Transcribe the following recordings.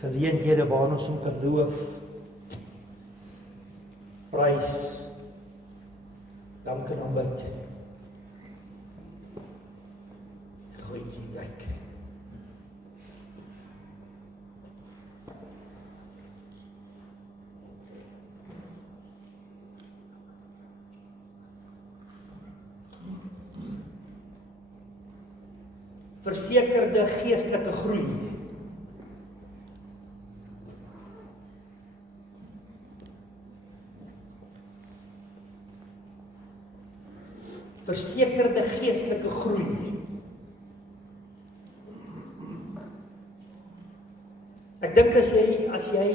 geleenthede waarin ons hom kan loof, prys, dank en aanbid. Goeie kyk. Versekerde geestelike groei. Versekerde geestelike groei. Ek dink as jy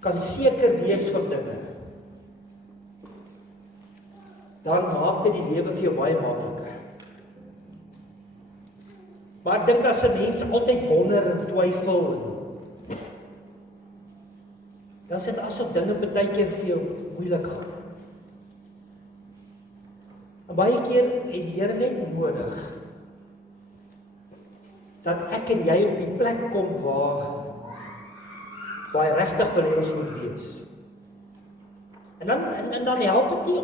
kan seker wees van dinge, dan maak dit die lewe vir jou baie makliker. Maar ek dink as 'n mens altyd wonder en twyfel, dan is dit asof dinge baie keer vir jou moeilik gaan. En baie keer het die Here net nodig dat ek en jy op die plek kom waar hy regtig wil hê ons moet wees. En dan help dit nie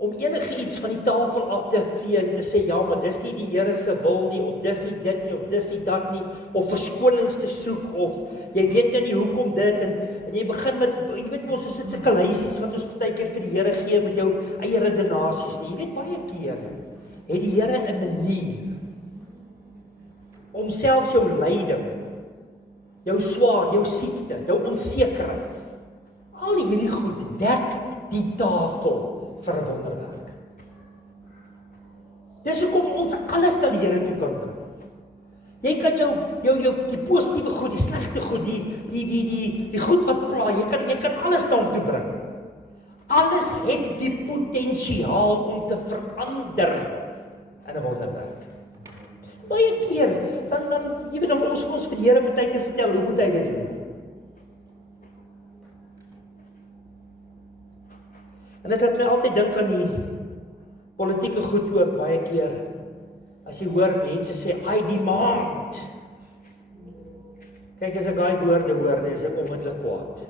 om enige iets van die tafel af te vee en te sê, ja, maar dis nie die Here se wil nie, of dis nie dit nie, of dis nie dat nie, of verskonings te soek, of jy weet nou nie hoekom dit, en jy begin met, jy weet ons is dit sulke lysies wat ons baie keer vir die Here gee met jou eie redenasies nie. Jy weet baie keer het die Here 'n manier om selfs jou lyding, jou swaar, jou siekte, jou onsekerheid, al hierdie goed dek die tafel vir 'n wonderwerk. Dis hoekom ons alles na die Here toe kan bring. Jy kan jou die positiewe goed, die slegte goed, die goed wat pla, jy kan alles na hom toe bring. Alles het die potensiaal om te verander in 'n wonderwerk. Baie keer, dan jy weet dan ons vir die Here baie keer vertel, hoe moet hy dit doen? En dit laat my altyd dink aan die politieke goed ook baie keer. As jy hoor mense sê, I demand. Kyk, as ek daai woorde hoor, dan is ek onmiddellik kwaad.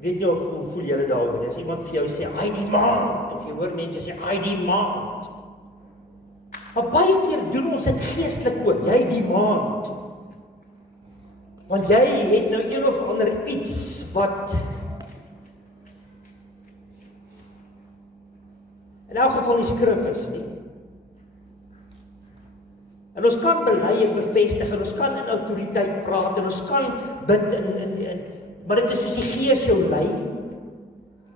Weet jy hoe voel julle daaroor? As iemand vir jou sê, I demand, of jy hoor mense sê, I demand. Maar baie keer doen ons dit geestelik ook, jy demand. Want jy het nou een of ander iets wat in elk geval die skrif is nie. En ons kan bely en bevestig, en ons kan in autoriteit praat, en ons kan bid, maar dit is soos die Gees jou lei.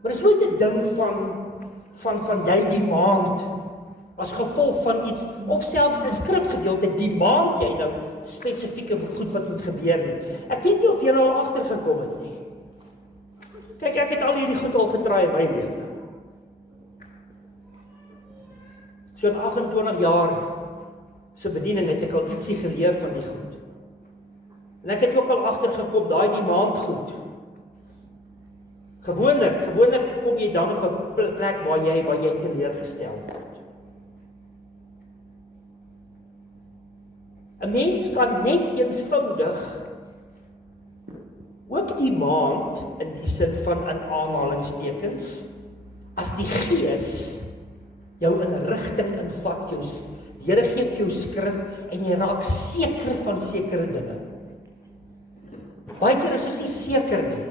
Maar dit is nooit 'n ding van jy die maand, as gevolg van iets, of selfs 'n skrifgedeelte, die maand jy nou spesifieke goed wat moet gebeur nie. Ek weet nie of jy al agtergekom het nie. Kyk, ek het al hierdie goed al getraai in my lewe. So in 28 jaar se bediening het ek al ietsie geleer van die goed. En ek het ook al agtergekom, daai die maand goed. Gewoonlik kom jy dan op 'n plek waar jy teleurgestel word. 'n Mens kan net eenvoudig ook die maand in die sin van in aanhalingstekens, as die Gees jou in 'n rigting invat, die Here gee vir jou skrif en jy raak seker van sekere dinge. Baie keer is ons nie seker nie.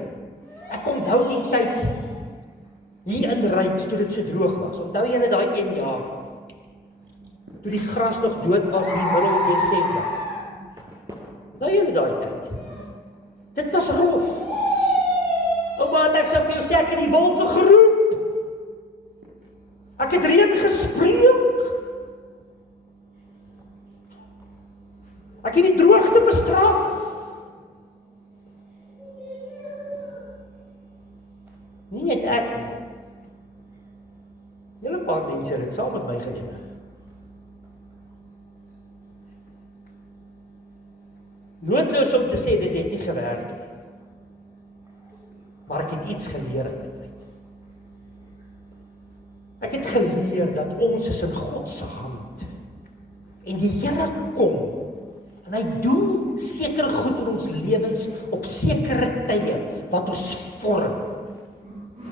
Ek onthou die tyd hier in Ryds toe dit so droog was. Onthou jy net daai 1 jaar toe die gras nog dood was in die middel van Desember. Onthou jy net daai tyd? Dit was rof. Ouma, ek sê vir jou, ek het die wolke geroep. Ek het reën gespreek. Ek het die droogte bestraf. Nie net ek nie. Julle paar mense het saam met my gedoen. Noodloos om te sê dit het nie gewerk nie. Maar ek het iets geleer in die tyd. Ek het geleer dat ons is in God se hand. En die Here kom En hy doen sekere goed in ons lewens op sekere tye wat ons vorm.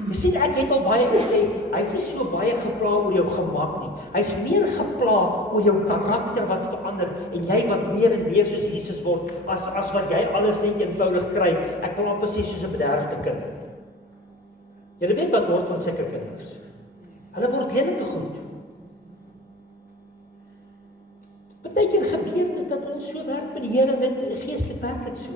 Jy sien, ek het al baie gesê, hy is nie so baie gepla oor jou gemaak nie. Hy is meer gepla oor jou karakter wat verander en jy wat meer en meer soos Jesus word, as wat jy alles net eenvoudig kry. Ek wil amper sê soos 'n bederfde kind. Jy weet wat word van sulke kinders? Hulle word lelike goed. Partykeer gebeur dit dat ons so werk met die Here, want geestelik werk dit so.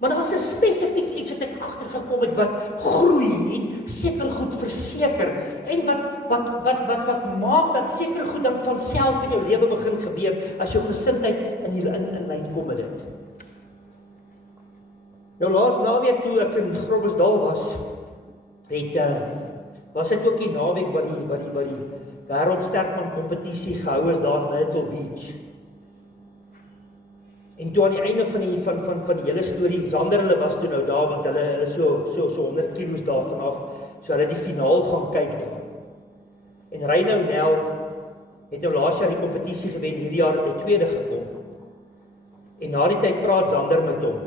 Maar daar was 'n spesifiek iets wat ek agtergekom het wat groei en seker goed verseker en wat maak dat seker goed dan van self in jou lewe begin gebeur as jou gesindheid in lyn kom met dit. Nou laas naweek toe ek in Groblersdal was dit ook die naweek wat die wêreldsterkman kompetisie gehou is daar in Myrtle Beach. En toe aan die einde van die hele storie, Sander hulle was toe nou daar, want hulle so 100 kilos daarvan af, so hulle die finaal gaan kyk daar. En Reino Nel het nou laas jaar die kompetisie gewen, hierdie jaar het hy tweede gekom. En na die tyd praat Sander met hom.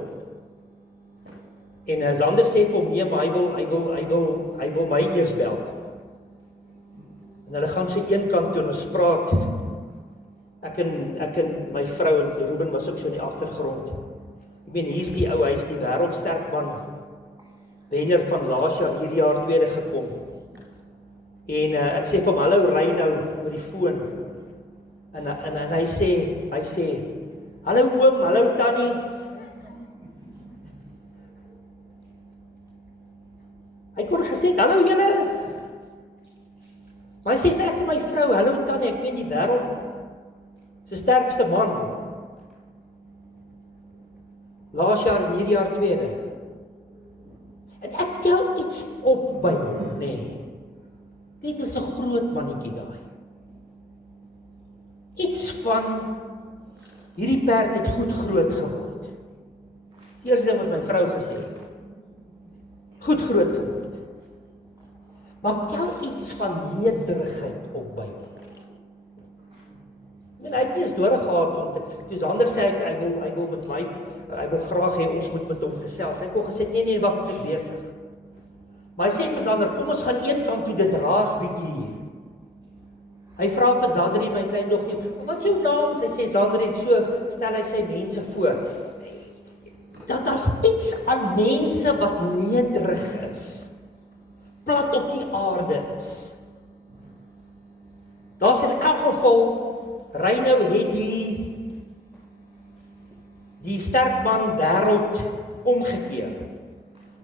En Sander sê vir hom, nee, maar hy wil my eers bel. En hulle gaan so een kant toe en ons praat. Ek en my vrou en Ruben was ook so in die agtergrond. Ek meen, hier is die ou, hy is die wêreldsterkman. Wenner van laas jaar, hierdie jaar tweede gekom. En ek sê vir hom, hallo Reino met die foon. En hy sê, hallo oom, hallo tannie. Hy kon gesê, hallo julle. Maar hy sê vir ek en my vrou, hallo tannie, ek weet die wêreld se sterkste man. Laas jaar en hierdie jaar tweede. En ek tel iets op by hom, nee. Dit is 'n groot mannetjie daai. Iets van hierdie perd het goed groot geword. Die eerste ding wat my vrou gesê het. Goed groot geword. Maar tel iets van nederigheid op by hom. En hy het nie eens nodig gehad om toe Sander sê hy wil met my, hy wil graag hê ons moet met hom gesels. Hy het ook gesê nee, wag, ek is besig. Maar hy sê vir Sander, kom ons gaan een kant toe dit raas bietjie. Hy vra vir Sander en my klein dogter, wat is jou naam? Sy sê Sander en so stel hy sy mense voor. Dat daar's iets aan mense wat nederig is. Plat op die aarde is. Daar's in elk geval Reino het die sterkman wêreld omgekeer.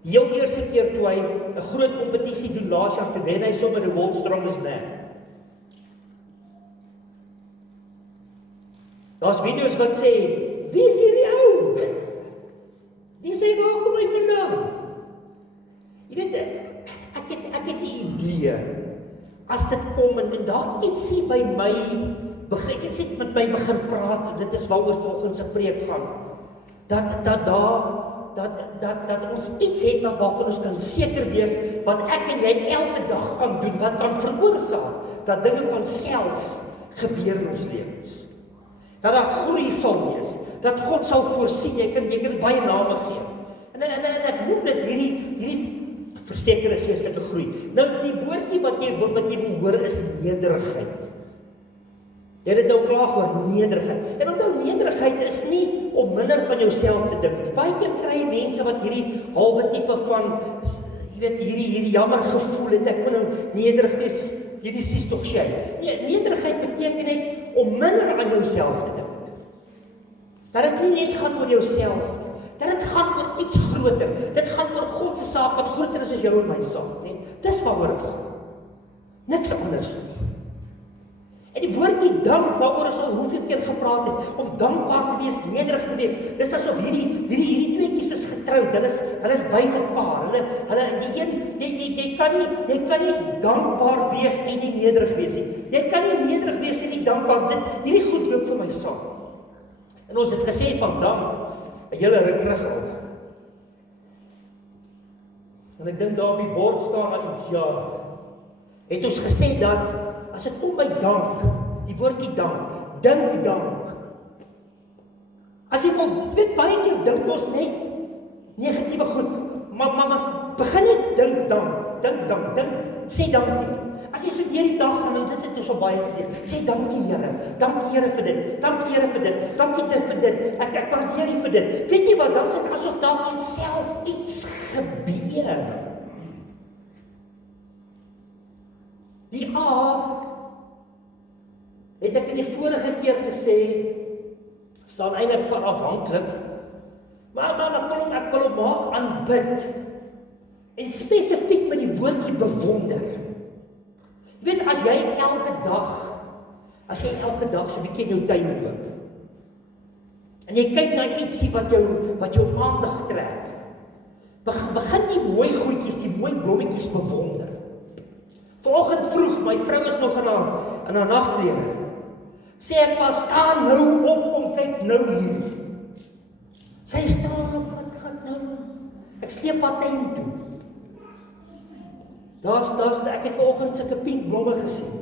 Die heel eerste keer toe hy 'n groot kompetisie doen laas jaar, toe wen hy sommer die World's Strongest Man. Daar's video's wat sê, wie is hierdie ou? Die sê, waar kom hy vandaan? Jy weet, ek het die idee, as dit kom en daar iets hier by my, begin ek sê met my begin praat, en dit is waaroor volgens 'n preek gaan, dat ons iets het waarvan ons kan seker wees, wat ek en jy elke dag kan doen, wat kan veroorsaak, dat dinge van self gebeur in ons lewens. Dat daar groei sal wees, dat God sal voorsien, jy kan dit baie name gee. En ek noem dit hierdie versekerde geestelike groei. Nou die woordjie wat jy wil hoor is nederigheid. Jy het dit nou klaar gehoor, nederigheid. En onthou, nederigheid is nie om minder van jouself te dink. Baie keer kry jy mense wat hierdie halwe tipe van, jy weet, hierdie jammer gevoel het, ek moet nou nederig wees, hierdie sies tog sy. Nee, nederigheid beteken net om minder aan jouself te dink. Dat dit nie net gaan oor jouself, dat dit gaan oor iets groter. Dit gaan oor God se saak wat groter is as jou en my saak, nee. Dis waaroor dit gaan. Niks anders nie. En die woordjie dank, waaroor ons al hoeveel keer gepraat het, om dankbaar te wees, nederig te wees. Dis asof hierdie tweeetjies is getroud. Hulle is by mekaar. Jy kan nie dankbaar wees en nie nederig wees nie. Jy kan nie nederig wees en nie dankbaar. Hierdie goed loop vir my saam. En ons het gesê van dank 'n hele ruk terug al. En ek dink daar op die bord staan al iets, ja. Het ons gesê dat as dit kom by dank, die woordjie dank, dink dank. As jy wil, weet baie keer dink ons net negatiewe goed, maar as begin net dink, sê dankie. As jy so deur die dag gaan, en dit het ons al baie gesê, sê dankie Here vir dit, dankie Here vir dit, dankie vir dit, ek waardeer U vir dit. Weet jy wat, dan sit asof daar van self iets gebeur. Die A, het ek in die vorige keer gesê, staan eintlik van afhanklik, maar ek wil hom maak aanbid, en spesifiek met die woordjie bewonder. Jy weet, as jy elke dag so 'n bietjie in jou tuin loop, en jy kyk na ietsie wat jou aandag trek, begin die mooi goedjies, die mooi blommetjies bewonder. Vanoggend vroeg, my vrou is nog in haar nagklere, sê ek vas, staan nou op, kom kyk nou hier. Sy staan op, wat gaan nou? Ek sleep haar tuin toe. Ek het vanoggend sulke pink blomme gesien.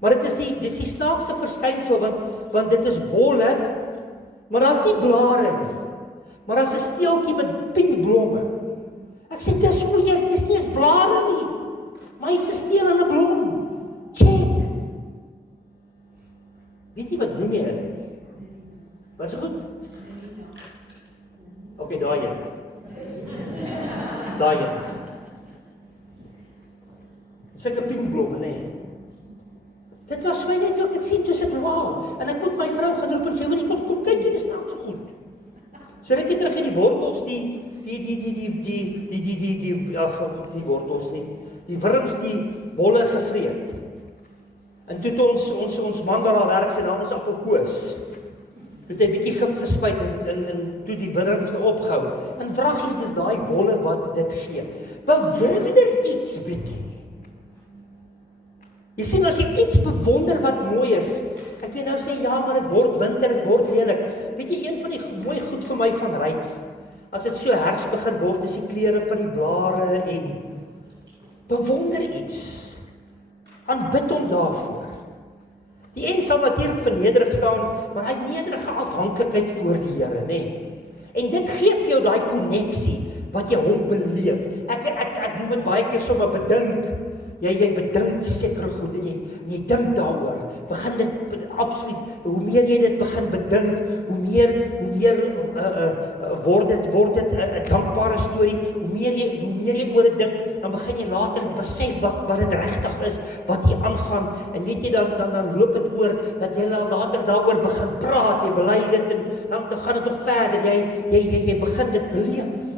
Maar dit is die snaakste verskynsel, want dit is bolle, maar daar's nie blare nie. Maar daar's 'n steeltjie met pink blomme. Ek sê, dis weird, dis nie eens blare nie. Maar hy's 'n steel en 'n blom. Check. Weet jy wat noem jy dit? Wat is goed? Okay, daai een. Sulke pinkblomme, nee. Dit was my net ook, het sien, toe sit, wow, en ek moet my vrou gaan roep en sê, kom kyk, dit is nou so goed. So ek het terug in die wortels, die wortels nie, die wurms die bolle gevreet. En toe ons man daar werk sy naam is Appelkoos. Toe het hy bietjie gif gespuit en toe die wurms opgehou. En vraggies, dis daai bolle wat dit gee. Bewonder iets bietjie. Jy sien, as jy iets bewonder wat mooi is, ek wil nou sê, ja, maar dit word winter, dit word lelik. Weet jy, een van die mooi goed vir my van reis, as dit so herfs begin word, is die kleure van die blare en bewonder iets. Aanbid hom daarvoor. Die een sal natuurlik vernederig staan, maar hy het nederige afhanklikheid voor die Here, nê. En dit gee vir jou daai koneksie wat jy hom beleef. Ek noem dit baie keer sommer bedink. Jy bedink sekere goed en jy dink daaroor. Begin dit absoluut, hoe meer jy dit begin bedink, hoe meer word dit 'n dankbare storie. Hoe meer jy oor dit dink, dan begin jy later besef wat dit regtig is, wat hier aangaan. En weet jy, dan loop dit oor dat jy later daaroor begin praat, jy bely dit en dan gaan dit nog verder. Jy begin dit beleef.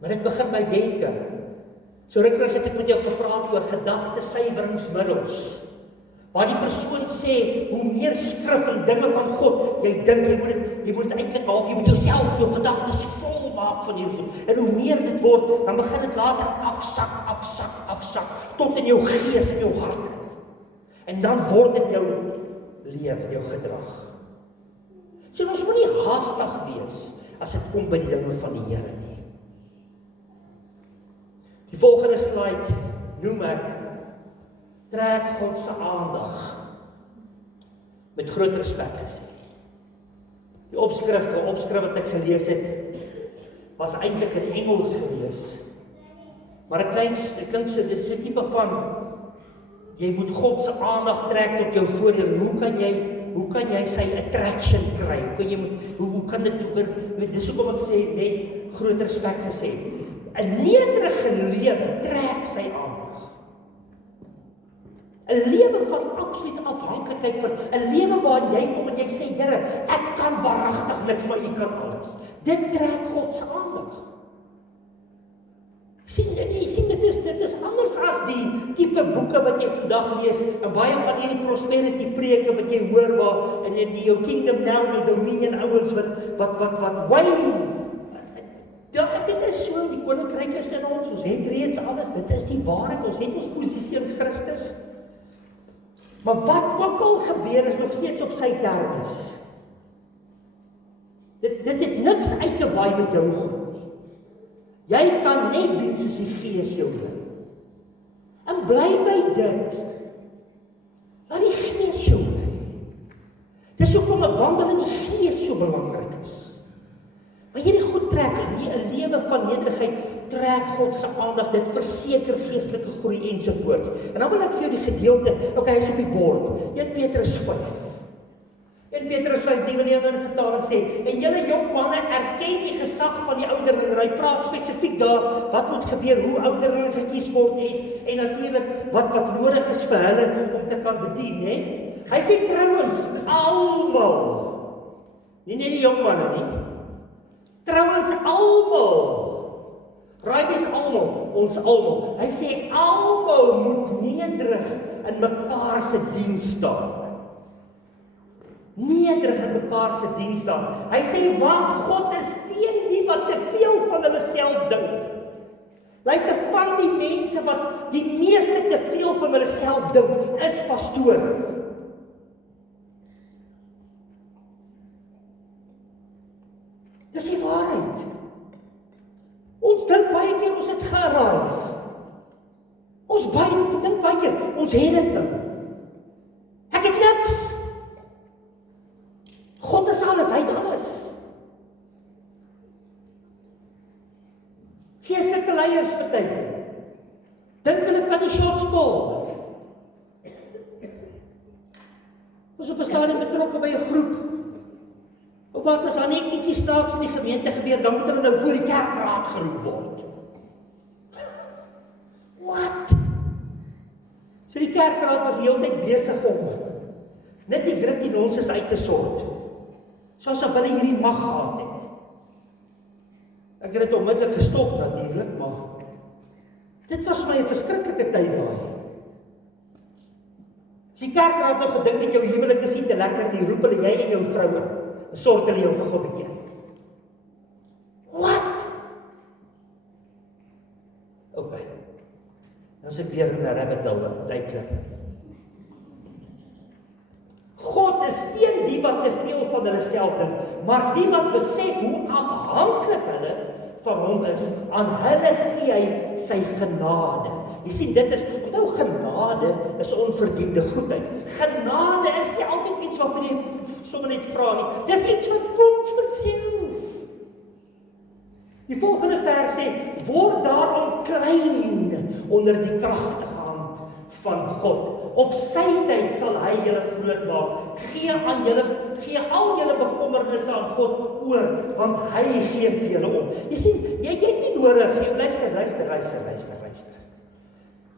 Maar dit begin by denke. So ruk het ek met jou gepraat oor gedagtesuiweringsmiddels. Waar die persoon sê, hoe meer skrif en dinge van God, jy dink, jy moet eintlik half, jy moet jouself jou gedagtes vol maak van hierdie goed. En hoe meer dit word, dan begin dit later afsak, tot in jou gees en jou hart. En dan word dit jou lewe, jou gedrag. So ons moet nie haastig wees, as dit kom by die dinge van die Here nie. Die volgende slide noem ek, trek God se aandag, met groot respek gesê. Die opskrif wat ek gelees het, was eintlik in Engels gewees. Maar dit klink so, dis so tipe van, jy moet God se aandag trek tot jou voordeel. Hoe kan jy sy attraction kry? Hoe kan dit ook, dis hoekom ek sê, net groot respek gesê. 'n nederige lewe trek sy aandag. 'n lewe van absolute afhanklikheid van 'n lewe waar jy kom en jy sê, Here, ek kan waaragtig niks, maar U kan alles. Dit trek God se aandag. Sien, dit is anders as die tipe boeke wat jy vandag lees, en baie van hierdie prosperity preke wat jy hoor waar in die jou kingdom now, die dominion ouens wat ja, dit is so, die koninkryk is in ons het reeds alles, dit is die waarheid, ons het ons posisie in Christus. Maar wat ook al gebeur is nog steeds op sy termes. Dit het niks uit te waai met jou goed nie. Jy kan net doen soos die Gees jou lei. En bly by dit. Laat die Gees jou lei. Dis hoekom 'n wandel in die Gees so belangrik is. Maar hierdie goed trek, 'n lewe van nederigheid trek God se aandag, dit verseker geestelike groei ensovoorts. En dan wil ek vir jou die gedeelte, okay, hy's op die bord, 1 Petrus 5. 1 Petrus 5, die wanneer in die vertaling sê, en julle jong manne erken die gesag van die ouderlinge. Hy praat spesifiek daar, wat moet gebeur, hoe ouderlinge gekies word, en natuurlik, wat nodig is vir hulle om te kan bedien, hè? Hy sê trouwens, almal, nie net die jong manne nie, trouwens almal, raai is almal, ons almal, hy sê almal moet nederig in mekaar se diens staan. Nederig in mekaar se diens staan. Hy sê, want God is teen die wat te veel van hulle self dink. Luister, van die mense wat die meeste te veel van hulle self dink, is pastore. Dis die waarheid. Ons dink baie keer ons het gearrive. Ons dink baie keer, ons het dit nou. Ek het niks. God is alles, hy het alles. Geestelike leiers partykeer dink hulle kan die shots call. Ons op 'n stadium betrokke by 'n groep. Op wat as daar net ietsie snaaks in die gemeente gebeur, dan moet hulle nou voor die kerkraad geroep word. What? So die kerkraad was heeltyd besig om net die gritty nonsens uit te sort. Soos of hulle hierdie mag gehad het. Ek het dit onmiddellik gestop natuurlik, maar dit was my 'n verskriklike tyd daai. As die kerkraad nou gedink het jou huwelik is nie te lekker nie, roep hulle jy en jou vrou in. Sort hulle jou gou 'n bietjie. What? Okay. Nou is ek weer in 'n rabbit hole, duidelik. God is teen die wat te veel van hulle self dink, maar die wat besef hoe afhanklik hulle van hom is, aan hulle gee hy sy genade. Jy sien, dit is, onthou, genade is onverdiende goedheid. Genade is nie altyd iets wat jy sommer net vra nie. Dis iets wat kom van self. Die volgende vers sê, word daarom klein onder die kragtige hand van God. Op sy tyd sal hy julle groot maak. Gee al julle bekommernisse aan God oor, want hy gee vir julle om. Jy sien, jy het nie nodig, luister.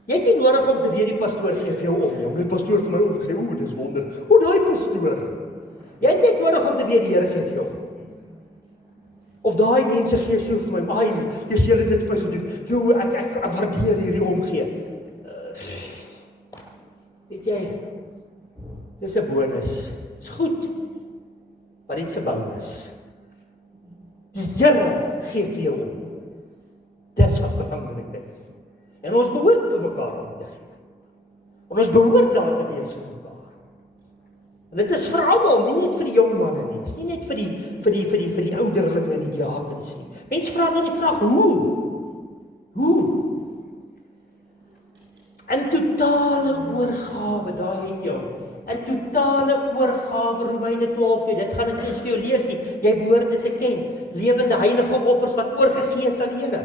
Jy het nie nodig om te weet die pastoor gee vir jou om. Die pastoor vir my omgee, dis wonder. Daai pastoor. Jy het nie nodig om te weet die Here gee vir jou. Of daai mense gee so vir my, dis julle dit vir my gedoen. Ek waardeer hierdie omgee. Weet jy, dis 'n bonus. Dis goed, maar dit is 'n bonus. Die Here gee vir jou om. Dis wat belangrik is. En ons behoort vir mekaar om te gee. En ons behoort daar te wees vir mekaar. En dit is vir almal, nie net vir die jong manne nie. Dis nie net vir die ouderlinge en die diakens nie. Mense vra dan die vraag, hoe? In totale oorgawe, daar het jy. In totale oorgawe, Romeine 12, dit gaan dit nie vir jou lees nie. Jy behoort dit te ken. Lewende heilige offers wat oorgegee is aan die Here.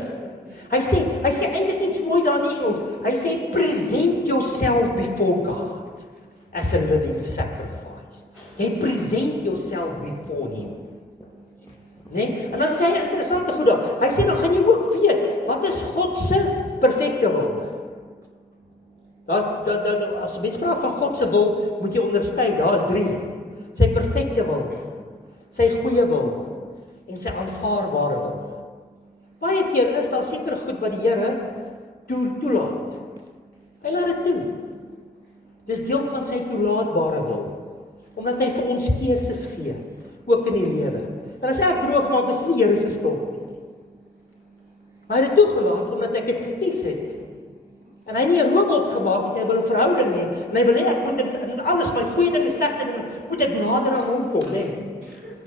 Hy sê eintlik iets mooi daar in Engels. Hy sê present yourself before God as a living sacrifice. Jy present yourself before him. Nee? En dan sê hy interessante goed daar. Hy sê dan gaan jy ook weet, wat is God se perfekte wil? As mens praat van God se wil, moet jy onderskei, daar is 3. Sy perfekte wil, sy goeie wil en sy aanvaarbare wil. Baie keer is daar seker goed wat die Here toelaat. Hy laat dit toe. Dis deel van sy toelaatbare wil, omdat hy vir ons keuses gee, ook in die lewe. En as ek droog maak, is nie Here se skuld nie. Maar hy het dit toegelaat omdat ek dit gekies het. En hy nie 'n robot gemaak het, hy wil 'n verhouding hê. En hy wil hê ek moet in alles, my goeie dinge, slegte dinge, moet ek nader aan hom kom, hè.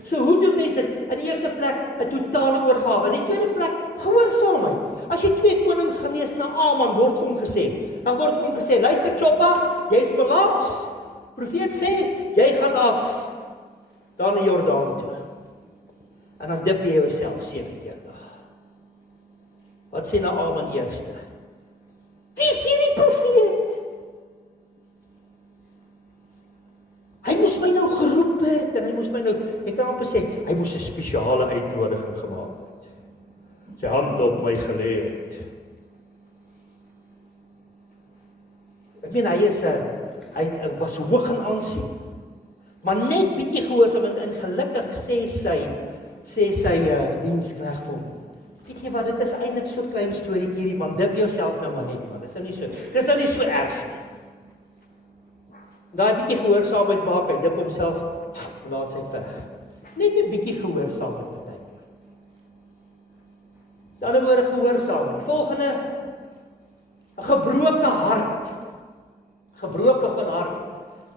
So hoe doen mense dit? In die eerste plek 'n totale oorgawe. In die tweede plek gehoorsaamheid. As jy 2 konings genees na Aman, word vir hom gesê. Dan word vir hom gesê, luister Choppa, jy's melaats. Profeet sê, jy gaan af. dan in Jordaan toe. En dan dip jy jouself 7 keer dag. Wat sê Naaman eerste? Wie is hierdie profeet? Hy moes my nou geroep het, en hy moes my nou, ek kan amper sê, hy moes 'n spesiale uitnodiging gemaak het. Sy hand op my gelê het. Ek meen, hy was hoog in aansien, maar net bietjie gehoorsaam en gelukkig sê sy diensknegt vir hom, weet jy wat, dit is eintlik so 'n klein storieetjie hierdie, man, dink jouself nou maar net, man, dis nou nie so erg. Daai bietjie gehoorsaamheid maak, hy dip homself, laat sy weg. Net 'n bietjie gehoorsaamheid. Dan word gehoorsaam. Volgende, 'n gebroke hart. Gebroke van hart.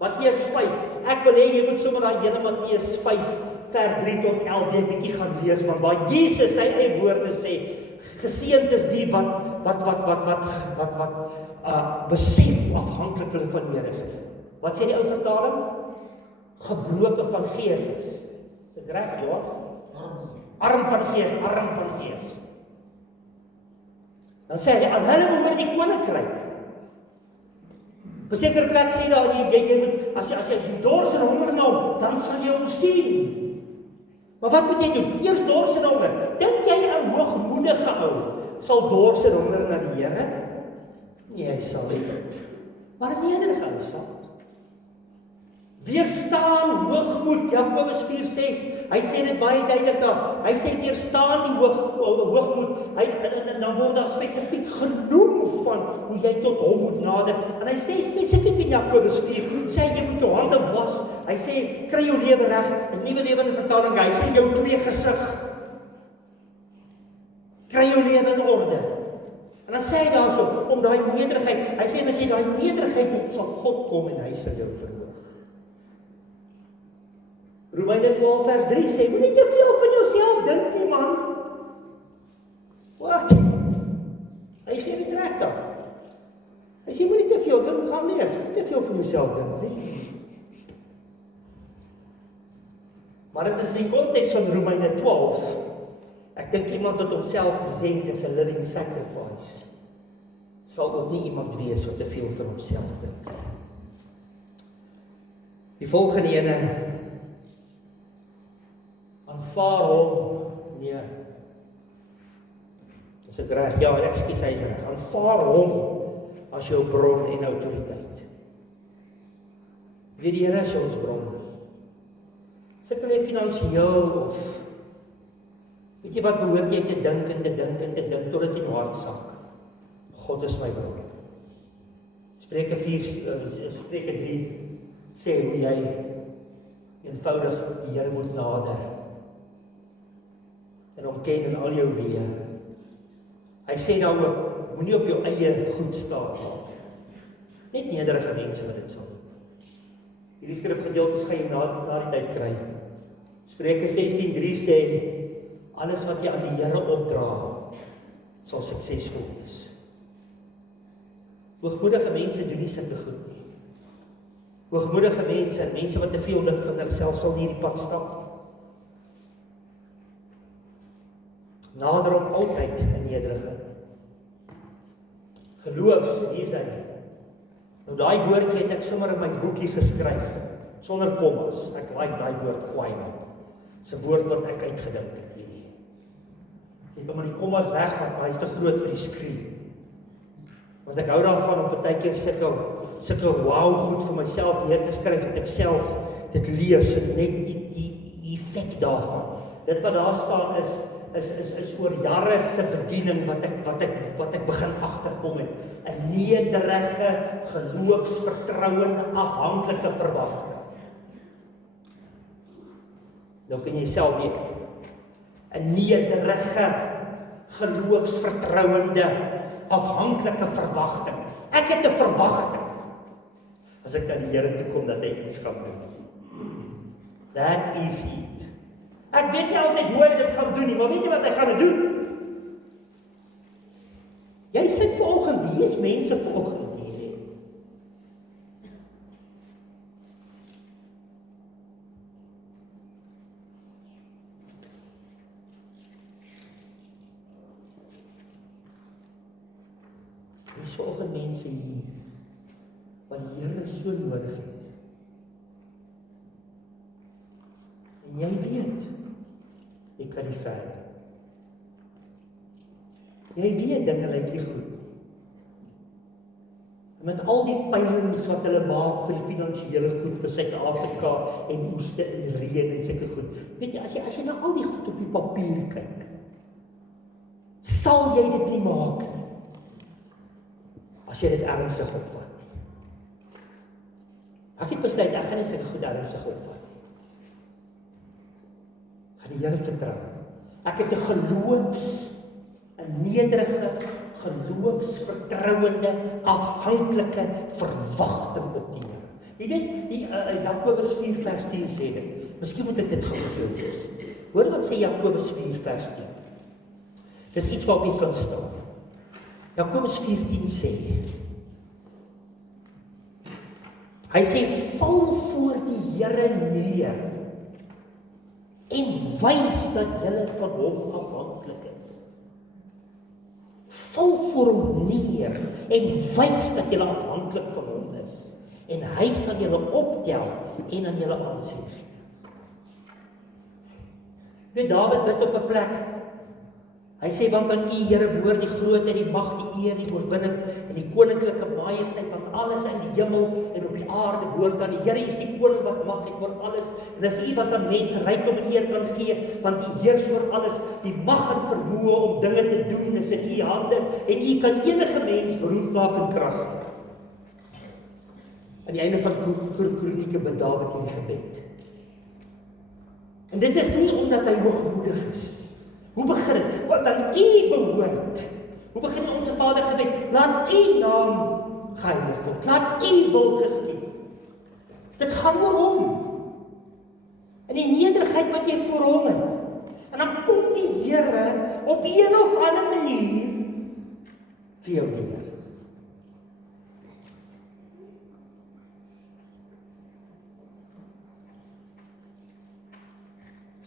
Matteus 5. Ek wil hê jy moet sommer daai hele Matteus 5 vers 3 tot 11 'n bietjie gaan lees, want waar Jesus sy eie woorde sê, geseënd is die wat besef hoe afhanklik hulle van die Here is. Wat sê die ou vertaling? Gebroke van gees is. Dit reg, ja? Arm van gees. Dan sê hy, aan hulle behoort die koninkryk. Op 'n sekere plek sê daar, jy moet, as jy dors en honger na hom, dan sal jy hom sien. Maar wat moet jy doen? Eers dors en honger. Dink jy 'n hoogmoedige ou sal dors en honger na die Here? Nee, hy sal nie. Maar 'n nederige ou sal. Weerstaan hoogmoed, Jakobus 4:6, hy sê dit baie duidelik daar, hy sê weerstaan die hoogmoed, en dan word daar spesifiek genoem van hoe jy tot hom moet nader, en hy sê spesifiek in Jakobus 4, sê jy moet jou hande was, hy sê kry jou lewe reg, in Nuwe Lewende Vertaling, hy sê jou twee gesig, kry jou lewe in orde, en dan sê hy daarso, om daai nederigheid, hy sê as jy daai nederigheid het, sal God kom en hy sal jou verhoog. Romeine 12 vers 3 sê, moenie te veel van jouself dink nie, man. Wat? Hy gee dit reg dan. Hy sê, moenie te veel dink, gaan lees, moenie te veel van jouself dink nie. Maar dit is in die konteks van Romeine 12, ek dink iemand wat homself present as 'n living sacrifice, sal ook nie iemand wees wat te veel van homself dink. Die volgende ene, aanvaar hom, nee, is ek reg, ja, ekskuus, hy is reg, aanvaar hom as jou bron en autoriteit. Weet die Here is ons bron. Sukkel jy finansiëel of, weet jy wat behoort jy te dink en te dink, totdat jy in jou hart sak. God is my bron. Spreuke 3 sê hoe jy eenvoudig die Here moet nader en hom ken in al jou weë. Hy sê daar ook, moenie op jou eie goed staan. Net nederige mense wat dit sal doen. Hierdie skrifgedeeltes gaan jy na die tyd kry. Spreuke 16:3 sê, alles wat jy aan die Here opdra, sal suksesvol wees. Hoogmoedige mense doen nie sulke goed nie. Hoogmoedige mense wat te veel dink van hulself, sal nie hierdie pad stap. Nader hom altyd in nederigheid. Geloofs, hy. Nou daai woordjie het ek sommer in my boekie geskryf, sonder kommas. Ek like daai woord kwaai. Dis 'n woord wat ek uitgedink het. Ek kom maar die kommas weg, want hy is te groot vir die skree. Want ek hou daarvan om partykeer sulke wow goed vir myself neer te skryf, dat ek self dit lees en net die effek daarvan. Dit wat daar staan is oor jare se bediening wat ek begin agterkom het. 'n nederige, geloofsvertrouende, afhanklike verwagting. Nou kan jy self weet. 'n nederige, geloofsvertrouende, afhanklike verwagting. Ek het 'n verwagting. As ek na die Here toe kom dat hy iets gaan doen. That is it. Ek weet nie altyd hoe hy dit gaan doen nie, maar weet jy wat hy gaan doen? Jy sit vanoggend, hier is mense vanoggend hier. Hier is vanoggend mense hier, wat die Here so nodig het. En jy weet, jy kan nie verder. Jy weet, dinge lyk nie goed. En met al die peilings wat hulle maak vir die finansiële goed vir Suid-Afrika en oeste en reën en sulke goed. Weet jy, as jy na al die goed op die papier kyk, sal jy dit nie maak nie, as jy dit ernstig opvat nie. Ek het besluit, ek gaan nie sulke goed ernstig opvat nie. Ek gaan die Here vertrou. Ek het 'n nederige, geloofsvertrouende, afhanklike verwagting op die Here. Jy weet, die Jakobus 4 vers 10 sê dit. Miskien moet ek dit gou vir jou lees. Hoor wat sê Jakobus 4 vers 10. Dis iets waarop jy kan staan. Jakobus 4:10 sê, hy sê, val voor die Here neer en wys dat jy van hom afhanklik is. Val voor hom neer en wys dat jy afhanklik van hom is. En hy sal julle optel en aan julle aansien gee. Weet Dawid bid op 'n plek. Hy sê, want aan U, Here, behoort die grootheid, die mag, die eer, die oorwinning en die koninklike majesteit, want alles in die hemel en op die aarde behoort aan die Here. Is die koning wat mag het oor alles. En dis U wat aan mense rykdom en eer kan gee, want U heers oor alles. Die mag en vermoë om dinge te doen is in U hande en U kan enige mens beroep maak in krag. Aan die einde van Kronieke bid Dawid hierdie gebed. En dit is nie omdat hy hoogmoedig is. Hoe begin dit? Wat aan U behoort. Hoe begin ons Vader gebed? Laat U naam geheilig word. Laat U wil geskied. Dit gaan oor hom. En die nederigheid wat jy voor hom het. En dan kom die Here op een of ander manier vir jou neer.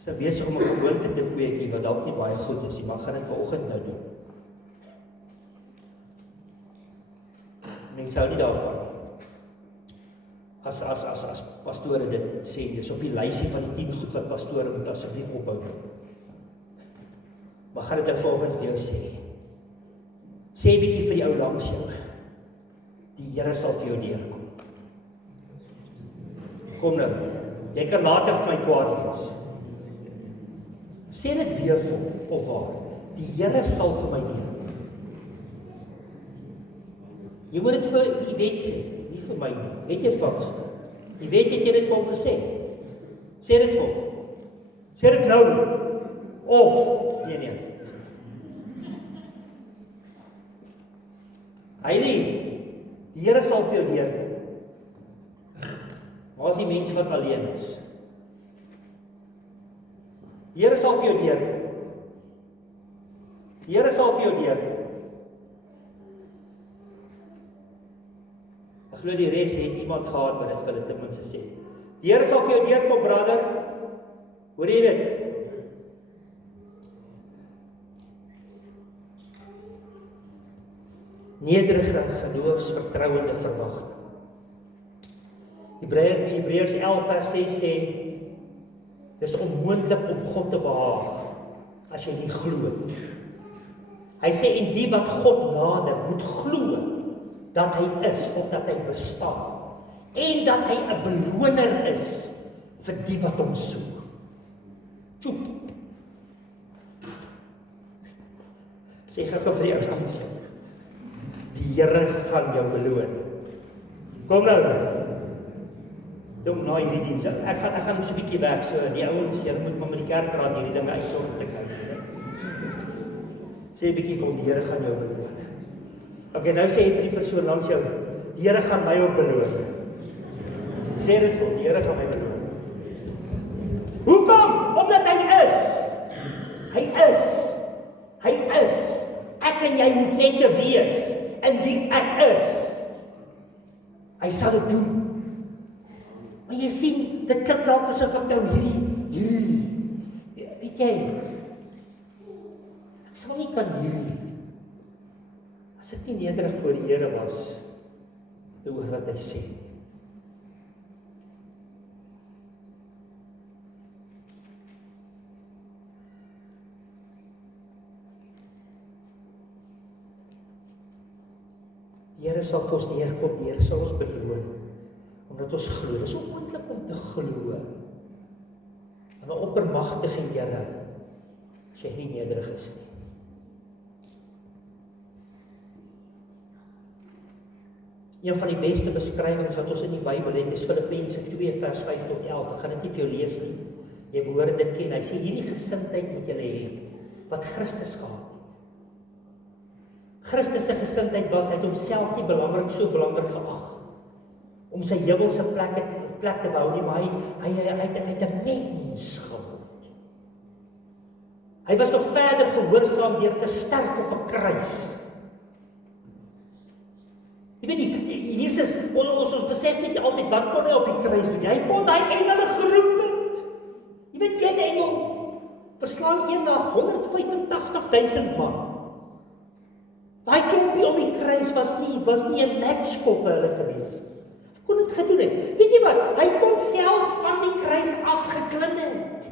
Sy besig om 'n gewoonte te kweek wat dalk nie baie goed is nie, maar gaan dit vanoggend nou doen. Mense hou nie daarvan. As pastore dit sê, dis op die lysie van die 10 goed wat pastore moet asseblief ophou. Maar gaan dit nou vanoggend vir jou sê. Sê 'n bietjie vir die ou langs jou. Die Here sal vir jou neerkom. Kom nou. Jy kan later vir my kwaad wees. Sê dit weer vir of waar. Die Here sal vir my neerkom. Jy moet dit vir Yvette sê, nie vir my nie. Weet jy vaks? Yvette, het jy dit vir hom gesê? Sê dit vir hom. Sê dit nou. Of, nee. Heilie, die Here sal vir jou neerkom. Waar is die mense wat alleen is? Die Here sal vir jou neerkom. Die Here sal vir jou neerkom. Ek glo die res het iemand gehad wat dit vir hulle ten minste sê. Die Here sal vir jou neerkom, brother. Hoor jy dit? Nederige, geloofsvertrouende verwagting. Hebreërs 11 vers 6 sê, dis onmoontlik om God te behaag as jy nie glo. Hy sê, en die wat God nader moet glo dat hy is of dat hy bestaan en dat hy 'n beloner is vir die wat hom soek. Tjoe. Sê gou vir die ouers aan. Die Here gaan jou beloon. Kom nou. Dom na hierdie diens. Ek gaan so 'n bietjie weg, so die ouens, julle moet maar met die kerkraad hierdie dinge uitsorg te kyk. Sê 'n bietjie vir die Here gaan jou beloon. Okay, nou sê jy vir die persoon langs jou, die Here gaan my ook beloon. Sê dit vir die Here gaan my beloon. Hoekom? Omdat hy is. Hy is. Hy is. Ek en jy hoef net te wees in die ek is. Hy sal dit doen. Maar jy sien, dit klink dalk asof ek nou hierdie, weet jy, ek sal nie kan hierdie, as ek nie nederig voor die Here was, te hoor wat hy sê. Die Here sal vir ons neerkom, die Here sal ons beloon, omdat ons glo. Dit is onmoontlik om te glo aan 'n oppermagtige Here, as jy nie nederig is nie. Een van die beste beskrywings wat ons in die Bybel het, is Filippense 2 vers 5 tot 11. Ek gaan dit nie vir jou lees nie. Jy behoort dit ken. Hy sê hierdie gesindheid moet julle hê wat Christus gehad het. Christus se gesindheid was, hy het homself nie so belangrik geag om sy hemelse plek te bou nie, maar hy het 'n mens geword. Hy was nog verder gehoorsaam deur te sterf op 'n kruis. Jy weet nie, Jesus, ons besef nie altyd wat kon hy op die kruis doen. Hy kon daai engele geroep het. Jy weet, een engel verslaan een dag 185.000 man. Daai klompie om die kruis was nie 'n matchkop vir hulle gewees. Hy kon dit gedoen het. Weet jy wat? Hy kon self van die kruis afgeklim het.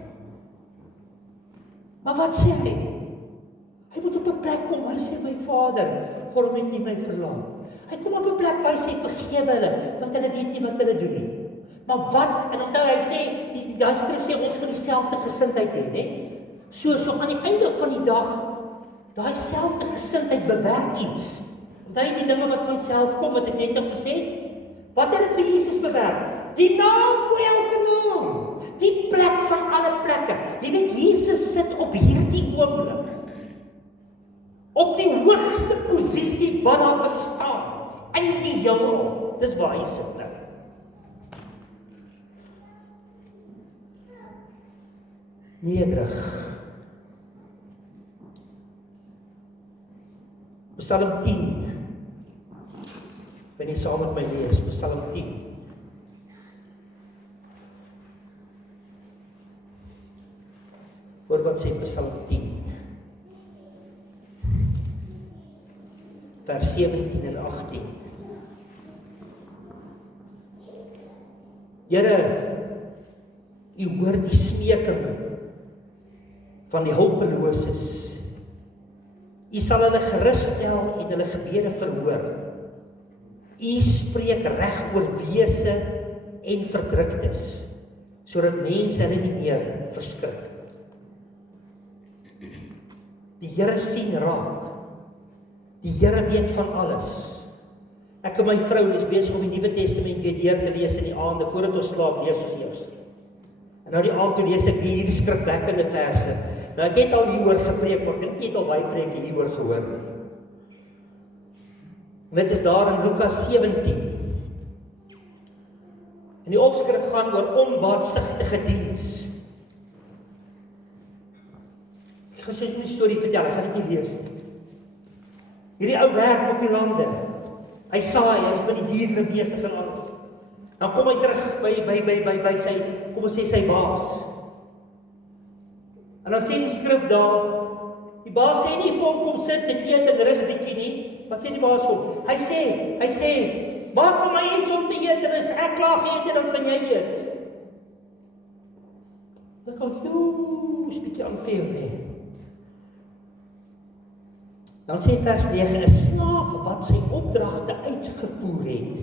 Maar wat sê hy? Hy moet op 'n plek kom waar hy sê, my Vader, waarom het U my verlaat? Hy kom op 'n plek waar hy sê, vergewe hulle, want hulle weet nie wat hulle doen nie. Maar wat? En onthou, hy sê, die skrif sê, ons moet dieselfde gesindheid hê, né? So aan die einde van die dag, daai selfde gesindheid bewerk iets. Onthou die dinge wat van self kom, wat ek net nou gesê het? Wat het dit vir Jesus bewerk? Die naam bo elke naam. Die plek van alle plekke. Jy weet, Jesus sit op hierdie oomblik op die hoogste posisie wat daar bestaan in die heelal. Dis waar hy sit nou. Nederig. Psalm 10. Wanneer jy saam met my lees, Psalm 10. Hoor wat sê Psalm 10. Vers 17 en 18. Here, U hoor die smeking van die hulpeloses. U sal hulle gerus stel en hulle gebede verhoor. U spreek reg oor wese en verdruktes, sodat mense hulle nie meer verskrik. Die Here sien raak. Die Here weet van alles. Ek en my vrou is besig om die Nuwe Testament weer deur te lees in die aande, voordat ons slaap, lees ons eers. En nou die aand toe lees ek hierdie skrikwekkende verse. Nou ek het al hieroor gepreek, maar ek het al baie preke hieroor gehoor nie. En dit is daar in Lukas 17. En die opskrif gaan oor onbaatsigtige diens. Ek gaan so 'n storie vertel, ek gaan dit nie lees nie. Hierdie ou werk op die lande. Hy saai, hy's met die diere besig en alles. Dan kom hy terug by sy, kom ons sê sy baas. En dan sê die skrif daar, die baas sê nie vir hom kom sit en eet en rus bietjie nie. Wat sê die baas vir hom? Hy sê, maak vir my iets om te eet en as ek klaar geëet het, dan kan jy eet. Dan kan jy 'n bietjie aanveel nie. Dan sê vers 9, 'n slaaf wat sy opdragte uitgevoer het,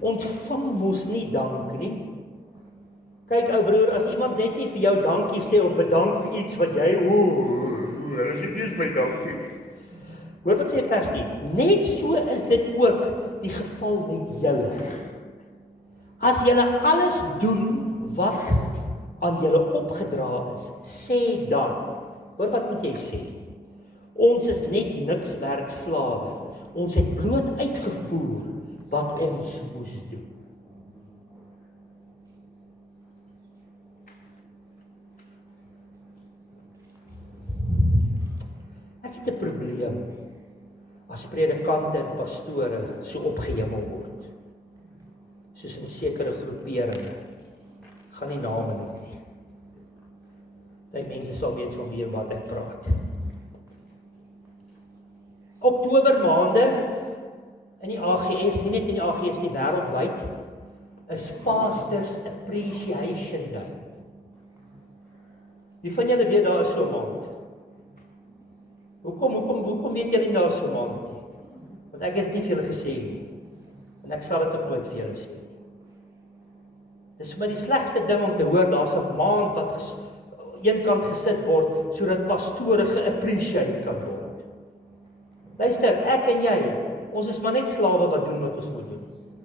ontvang mos nie dank nie. Kyk ou broer, as iemand net nie vir jou dankie sê of bedank vir iets wat jy, hulle sê nie eens my dankie. Hoor wat sê vers 10, net so is dit ook die geval met julle. As julle alles doen wat aan julle opgedra is, sê dan, hoor wat moet jy sê? Ons is net niks werd slawe. Ons het bloot uitgevoer wat ons moes doen. Ek het 'n probleem as predikante en pastore so opgehemel word. Soos in sekere groeperinge. Gaan nie name noem nie. Die mense sal weet van wie wat ek praat. Oktober maande in die AGS, nie net in die AGS nie, wêreldwyd, is Pastors Appreciation Day. Wie van julle weet daar is so 'n maand? Hoekom weet julle nie daar is so 'n maand nie? Want ek het nie vir julle gesê nie. En ek sal dit ook nooit vir julle sê nie. Dis vir my die slegste ding om te hoor, daar's 'n maand wat eenkant gesit word, sodat pastore geappreciate kan word. Luister, ek en jy, ons is maar net slawe wat doen wat ons moet doen.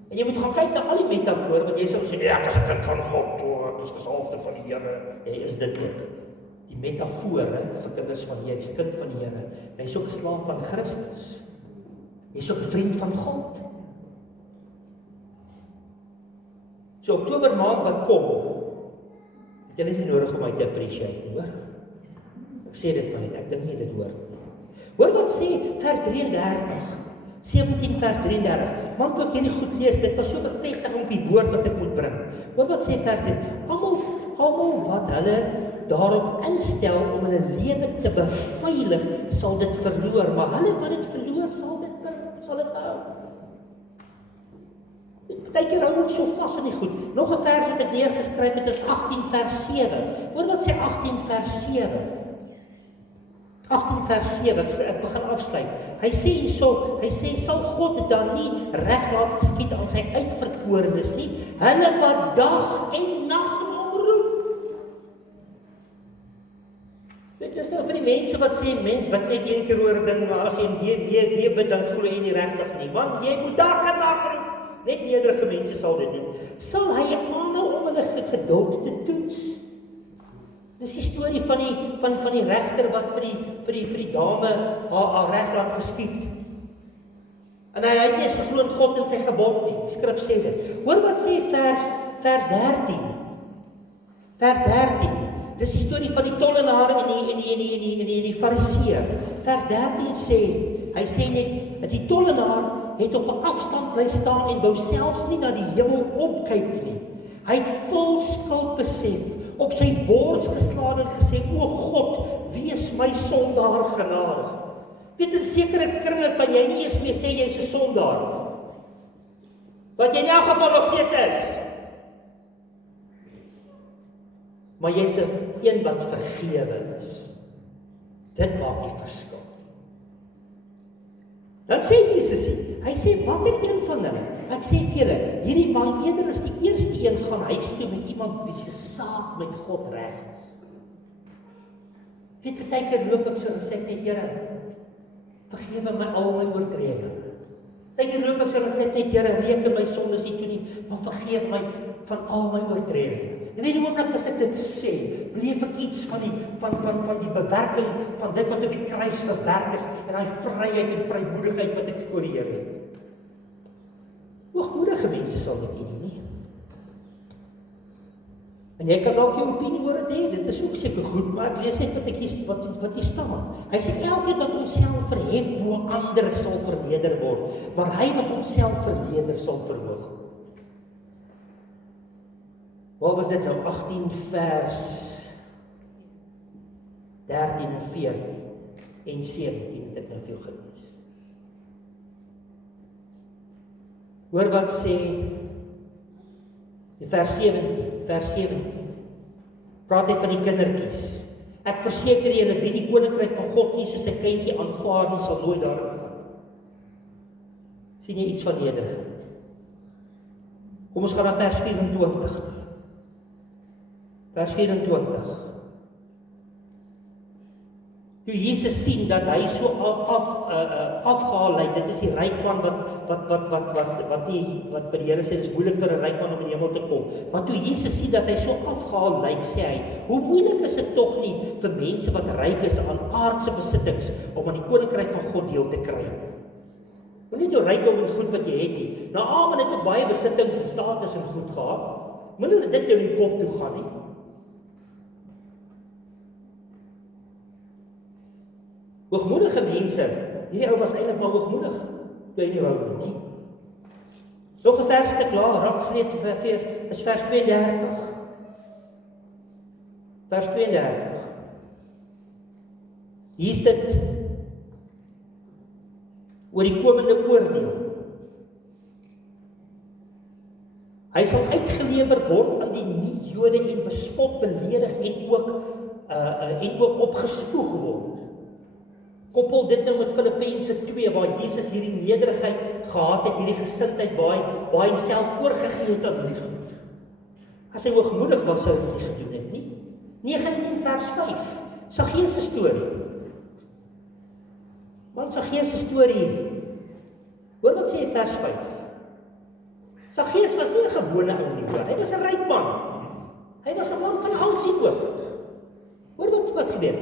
En jy moet gaan kyk na al die metafore, wat jy sal sê, ek is 'n kind van God, ek is gesalfde van die Here, jy is dit nie. Die metafore vir kinders van die Here, jy is 'n kind van die Here, jy is ook 'n slaaf van Christus, jy is ook 'n vriend van God. So Oktober maand wat kom, het julle nie nodig om my te appreciate nie, hoor? Ek sê dit maar net, ek dink nie dit hoor. Hoor wat sê vers 33, 17 vers 33, want toe ek hierdie goed lees, dit was so bevestiging op die woord wat ek moet bring. Hoor wat sê vers 3, almal wat hulle daarop instel om hulle lewe te beveilig, sal dit verloor, maar hulle wat dit verloor, sal dit hou. Partykeer hou ons so vas aan die goed. Nog 'n vers wat ek neergeskryf het is 18 vers 7. Hoor wat sê 18 vers 7. 18 vers 7, ek begin afsluit. Hy sê hierso, hy sê, sal God dit dan nie reg laat geskied aan sy uitverkorenes nie, hulle wat dag en nag roep. Dit is nou vir die mense wat sê, mens bid net een keer oor 'n ding, maar as jy weer bid, dan glo jy nie regtig nie, want jy moet dag en nag roep. Net nederige mense sal dit doen. Sal hy aanhou om hulle geduld te toets? Dis die storie van die regter wat vir die dame haar reg laat geskied. En hy het nie eens geglo in God en sy gebod nie. Die skrif sê dit. Hoor wat sê vers 13. Vers 13. Dis die storie van die tollenaar en die fariseer. Vers 13 sê, hy sê net, die tollenaar het op 'n afstand bly staan en wou selfs nie na die hemel opkyk nie. Hy het vol skuld besef, op sy bors geslaan en gesê, o God, wees my sondaar genadig. Weet, in sekere kringe kan jy nie eers meer sê jy's 'n sondaar, wat jy in elk geval nog steeds is. Maar jy's 'n een wat vergewe is. Dit maak die verskil. Dan sê Jesus, hy sê, watter een van hulle? Ek sê vir julle, hierdie man eerder as die eerste een gaan huis toe met iemand wie se saak met God reg is. Weet, partykeer loop ek so en sê ek net, Here, vergewe my al my oortredinge. Partykeer loop ek so en sê ek net, Here, reken my sondes nie toe nie, maar vergewe my van al my oortredinge. En weet jy, oomblik as ek dit sê, beleef ek iets van die bewerking van dit wat op die kruis bewerk is, en daai vryheid en vrymoedigheid wat ek voor die Here het. Hoogmoedige mense sal dit nie doen nie. En jy kan dalk jou opinie oor dit hê, dit is ook seker goed, maar ek lees net wat hier staan. Hy sê, elkeen wat homself verhef bo ander sal verneder word, maar hy wat homself verneder sal verhoog word. Waar was dit nou? 18 vers 13 en 14 en 17 het ek nou veel gelees. Hoor wat sê vers 17. Praat hy van die kindertjies. Ek verseker julle, wie die koninkryk van God nie soos 'n kindjie aanvaar nie, sal nooit daarin gaan. Sien jy iets van nederigheid? Kom ons gaan na vers 24. Vers 24. Toe Jesus sien dat hy so afgehaal lyk, dit is die ryk man wat vir die Here sê, dit is moeilik vir 'n ryk man om in die hemel te kom. Maar toe Jesus sien dat hy so afgehaal lyk, sê hy, hoe moeilik is dit tog nie vir mense wat ryk is aan aardse besittings om aan die koninkryk van God deel te kry. Moenie jou rykdom en goed wat jy het nie. Naaman het ook baie besittings en status en goed gehad. Moenie dit jou in die kop toe gaan nie. Hoogmoedige mense, hierdie ou was eintlik maar hoogmoedig, toe hy nie wou doen nie. Nog 'n vers te klaar, raak geleed is vers 32. Vers 32. Hier is dit, oor die komende oordeel. Hy sal uitgelewer word aan die nie-Jode en bespot, beledig en ook opgespoeg word. Koppel dit nou met Filippense 2, waar Jesus hierdie nederigheid gehad het, hierdie gesindheid, waar hy homself oorgegee het aan die goed. As hy hoogmoedig was, sou hy dit nie gedoen het nie. 19 vers 5, Saggeus se storie. Want Saggeus se storie, hoor wat sê vers 5. Saggeus was nie 'n gewone ou nie, hy was 'n ryk man. Hy was 'n man van aansien ook. Hoor wat gebeur.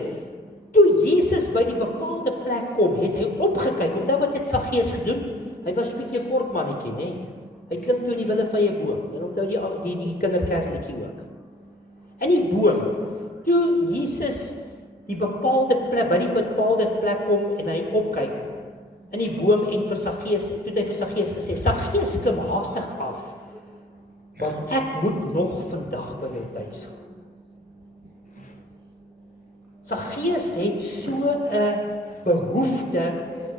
Toe Jesus by die bepaalde plek kom, het hy opgekyk. Onthou wat het Saggeus gedoen? Hy was 'n bietjie 'n kort mannetjie, nê? Hy klim toe in die willevrye boom. En onthou die kinderkerkliedjie ook. In die boom, toe Jesus die bepaalde plek, by die bepaalde plek kom en hy opkyk in die boom en vir Saggeus, toe het hy vir Saggeus gesê, Saggeus, klim haastig af, want ek moet nog vandag by my huis kom. Saggeus het so 'n behoefte,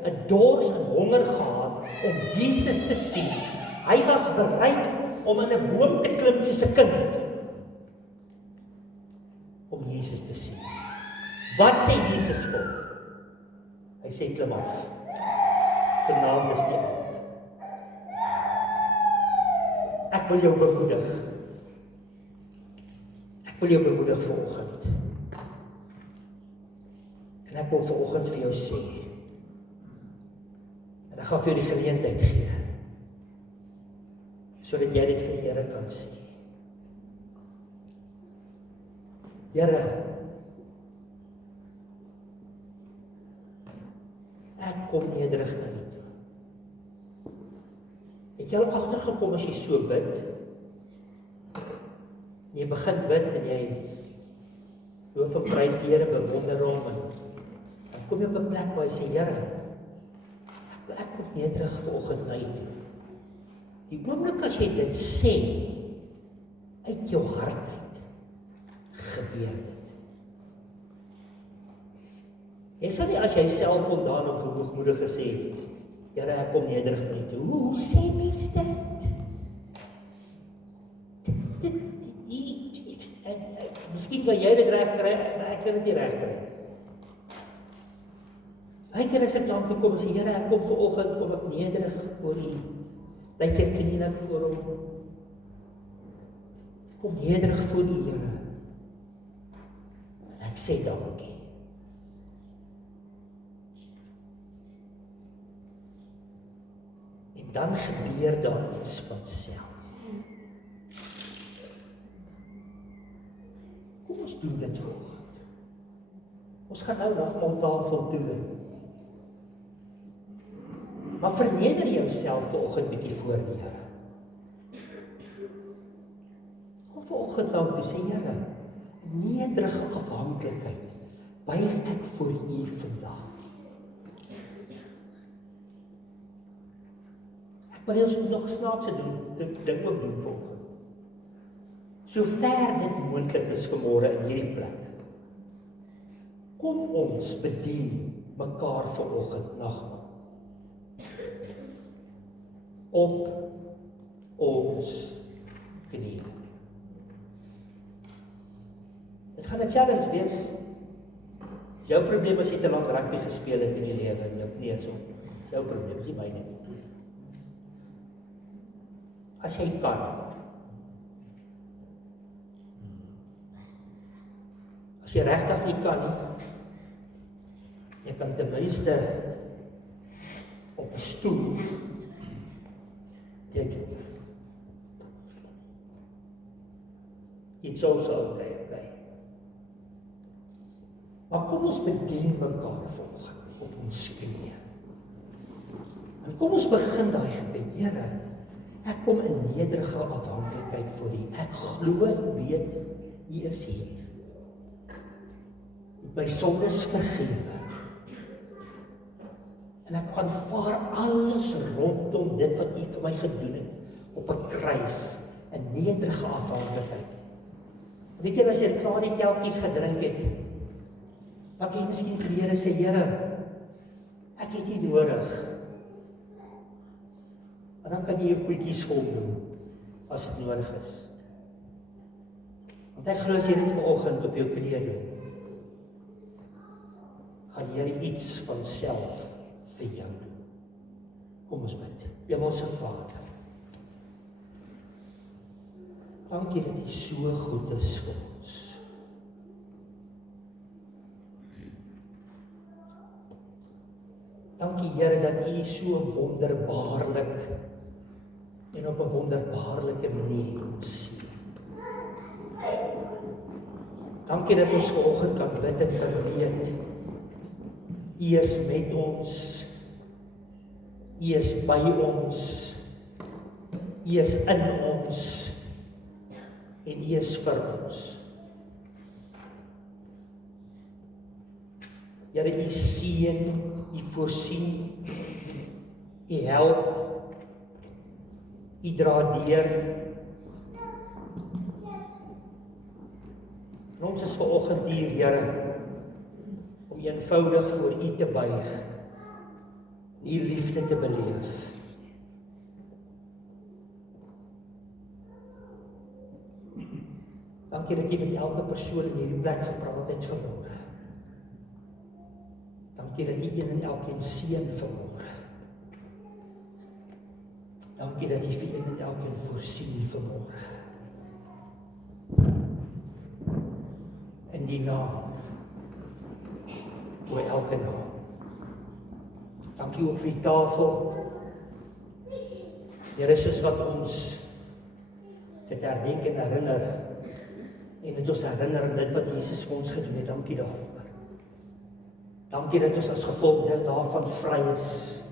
'n dors en honger gehad om Jesus te sien. Hy was bereid om in 'n boom te klim soos 'n kind om Jesus te sien. Wat sê Jesus vir hom? Hy sê klim af. Vanaand is die aand. Ek wil jou bemoedig. Ek wil jou bemoedig vanoggend. En ek wil vanoggend vir jou sê, en ek gaan vir jou die geleentheid gee, sodat jy dit vir die Here kan sê. Here, ek kom nederig na U toe. Het jy al agtergekom as jy so bid? Jy begin bid en jy loof en prys die Here, bewonder hom, en dan kom jy op 'n plek waar jy sê, Here, ek kom nederig vanoggend na U toe. Die oomblik as jy dit sê, uit jou hart uit, gebeur dit. Jy sal nie as jy self voldaan op hoogmoedig gesê, Here, ek kom nederig na U toe. Hoe sê mens dit? Miskien kan jy dit reg kry, maar ek kan dit nie reg kry. Hy keer as ek na hom toe kom en sê, Here, ek kom vanoggend, kom ek nederig voor U. Lyk jy knielik voor hom. Kom nederig voor U, Here. En ek sê dankie. En dan gebeur daar iets van self. Kom ons doen dit vanoggend. Ons gaan nou na altaartafel toe. Maar verneder jouself vanoggend bietjie voor die Here. Kom vanoggend dan toe sê, Here, nederige afhanklikheid buig ek voor U vandag. Ek wil ons nog snaakse ding ook doen vanoggend. So ver dit moontlik is vanmôre in hierdie plek. Kom ons bedien mekaar vanoggend nagmaal. Op ons knieë. Dit gaan 'n challenge wees. Dis jou probleem as jy te lank rugby gespeel het in die lewe en jou knie is op. Jou probleem, is nie myne nie. As jy kan. As jy regtig nie kan nie, jy kan ten minste op 'n stoel dit doen. It's also okay. Maar kom ons bedien mekaar vanoggend op ons knieë. En kom ons begin daai gebed. Here, ek kom in nederige afhanklikheid voor U. Ek glo en weet U is hier. My sondes vergewe. En ek aanvaar alles rondom dit wat U vir my gedoen het op 'n kruis, 'n nederige afhanklikheid. Weet jy, as jy klaar die kelkies gedrink het, dan kan jy miskien vir die Here sê, Here, ek het U nodig. En dan kan jy jou voetjies voldoen, as dit nodig is. Want ek glo as jy dit vanoggend op jou knieë doen, gaan die Here iets van self vir jou doen. Kom ons bid. Hemelse Vader, dankie dat U so goed is vir ons. Dankie Here dat U so wonderbaarlik en op 'n wonderbaarlike manier ons sien. Dankie dat ons vanoggend kan bid en kan weet, U is met ons, U is by ons, U is in ons, en U is vir ons. Here, U seën, U voorsien, U help, U dra deur. En ons is vanoggend hier, Here, om eenvoudig voor U te buig, en U liefde te beleef. Dankie dat jy met elke persoon in hierdie plek gepraat het vanmôre. Dankie dat jy een en elkeen seën vanmôre. Dankie dat jy vir een en elkeen voorsien vanmôre. In die naam, oor elke naam. Dankie ook vir die tafel. Here, soos wat ons dit herdenk en herinner, en dit ons herinner aan dit wat Jesus vir ons gedoen het. Dankie daarvoor. Dankie dat ons as gevolg daarvan vry is,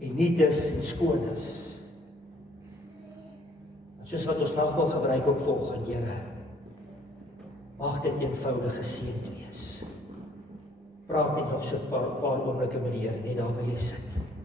en nuut is en skoon is. En soos wat ons nagmaal gebruik ook volgende, Here, mag dit eenvoudig geseënd wees. Praat net nog so 'n paar oomblikke met die Here, net daar waar jy sit.